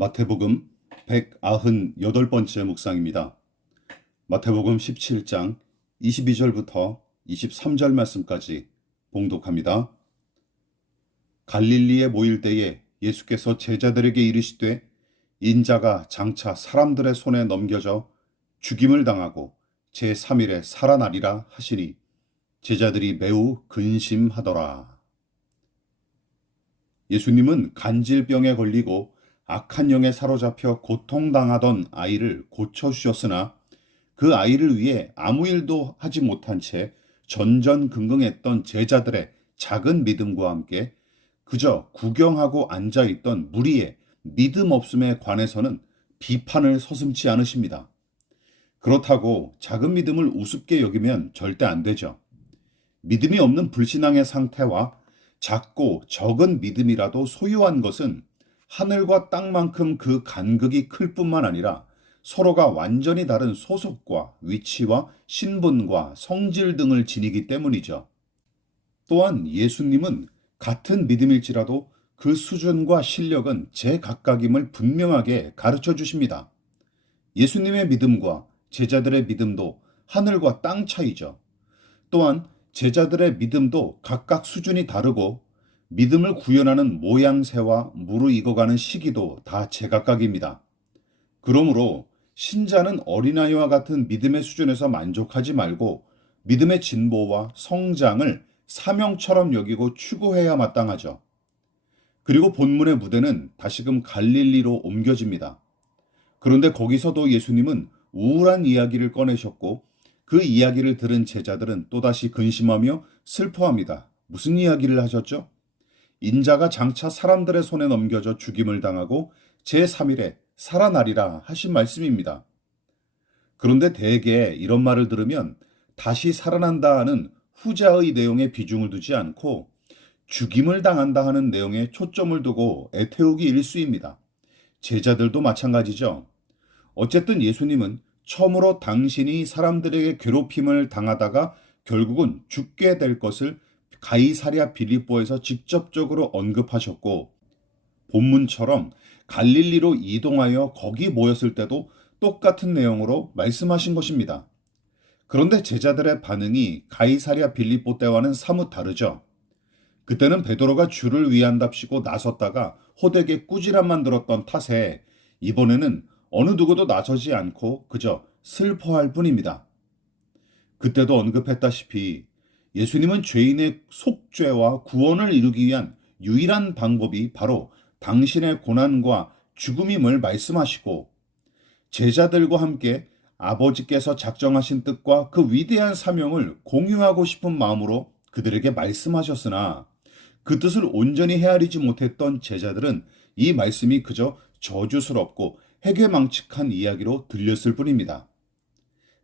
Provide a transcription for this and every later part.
마태복음 198번째 묵상입니다. 마태복음 17장 22절부터 23절 말씀까지 봉독합니다. 갈릴리에 모일 때에 예수께서 제자들에게 이르시되 인자가 장차 사람들의 손에 넘겨져 죽임을 당하고 제3일에 살아나리라 하시니 제자들이 매우 근심하더라. 예수님은 간질병에 걸리고 악한 영에 사로잡혀 고통당하던 아이를 고쳐주셨으나 그 아이를 위해 아무 일도 하지 못한 채 전전긍긍했던 제자들의 작은 믿음과 함께 그저 구경하고 앉아있던 무리의 믿음 없음에 관해서는 비판을 서슴지 않으십니다. 그렇다고 작은 믿음을 우습게 여기면 절대 안 되죠. 믿음이 없는 불신앙의 상태와 작고 적은 믿음이라도 소유한 것은 하늘과 땅만큼 그 간극이 클 뿐만 아니라 서로가 완전히 다른 소속과 위치와 신분과 성질 등을 지니기 때문이죠. 또한 예수님은 같은 믿음일지라도 그 수준과 실력은 제각각임을 분명하게 가르쳐 주십니다. 예수님의 믿음과 제자들의 믿음도 하늘과 땅 차이죠. 또한 제자들의 믿음도 각각 수준이 다르고 믿음을 구현하는 모양새와 무르익어가는 시기도 다 제각각입니다. 그러므로 신자는 어린아이와 같은 믿음의 수준에서 만족하지 말고 믿음의 진보와 성장을 사명처럼 여기고 추구해야 마땅하죠. 그리고 본문의 무대는 다시금 갈릴리로 옮겨집니다. 그런데 거기서도 예수님은 우울한 이야기를 꺼내셨고 그 이야기를 들은 제자들은 또다시 근심하며 슬퍼합니다. 무슨 이야기를 하셨죠? 인자가 장차 사람들의 손에 넘겨져 죽임을 당하고 제3일에 살아나리라 하신 말씀입니다. 그런데 대개 이런 말을 들으면 다시 살아난다 하는 후자의 내용에 비중을 두지 않고 죽임을 당한다 하는 내용에 초점을 두고 애태우기 일쑤입니다. 제자들도 마찬가지죠. 어쨌든 예수님은 처음으로 당신이 사람들에게 괴롭힘을 당하다가 결국은 죽게 될 것을 가이사랴 빌립보에서 직접적으로 언급하셨고 본문처럼 갈릴리로 이동하여 거기 모였을 때도 똑같은 내용으로 말씀하신 것입니다. 그런데 제자들의 반응이 가이사랴 빌립보 때와는 사뭇 다르죠. 그때는 베드로가 주를 위한답시고 나섰다가 호되게 꾸지람만 들었던 탓에 이번에는 어느 누구도 나서지 않고 그저 슬퍼할 뿐입니다. 그때도 언급했다시피 예수님은 죄인의 속죄와 구원을 이루기 위한 유일한 방법이 바로 당신의 고난과 죽음임을 말씀하시고 제자들과 함께 아버지께서 작정하신 뜻과 그 위대한 사명을 공유하고 싶은 마음으로 그들에게 말씀하셨으나 그 뜻을 온전히 헤아리지 못했던 제자들은 이 말씀이 그저 저주스럽고 해괴망측한 이야기로 들렸을 뿐입니다.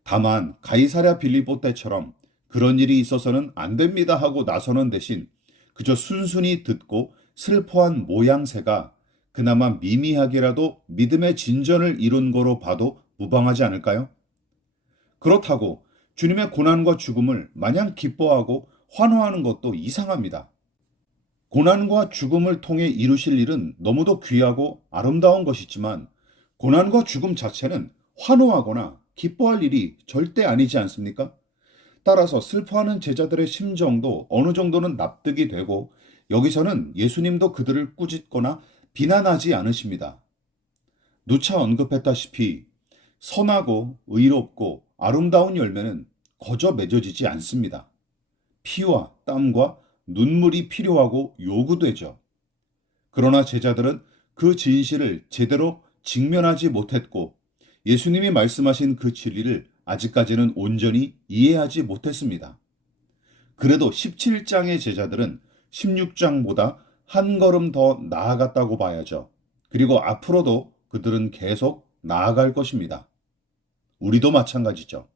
다만 가이사랴 빌립보 때처럼 그런 일이 있어서는 안 됩니다 하고 나서는 대신 그저 순순히 듣고 슬퍼한 모양새가 그나마 미미하게라도 믿음의 진전을 이룬 거로 봐도 무방하지 않을까요? 그렇다고 주님의 고난과 죽음을 마냥 기뻐하고 환호하는 것도 이상합니다. 고난과 죽음을 통해 이루실 일은 너무도 귀하고 아름다운 것이지만 고난과 죽음 자체는 환호하거나 기뻐할 일이 절대 아니지 않습니까? 따라서 슬퍼하는 제자들의 심정도 어느 정도는 납득이 되고 여기서는 예수님도 그들을 꾸짖거나 비난하지 않으십니다. 누차 언급했다시피 선하고 의롭고 아름다운 열매는 거저 맺어지지 않습니다. 피와 땀과 눈물이 필요하고 요구되죠. 그러나 제자들은 그 진실을 제대로 직면하지 못했고 예수님이 말씀하신 그 진리를 아직까지는 온전히 이해하지 못했습니다. 그래도 17장의 제자들은 16장보다 한 걸음 더 나아갔다고 봐야죠. 그리고 앞으로도 그들은 계속 나아갈 것입니다. 우리도 마찬가지죠.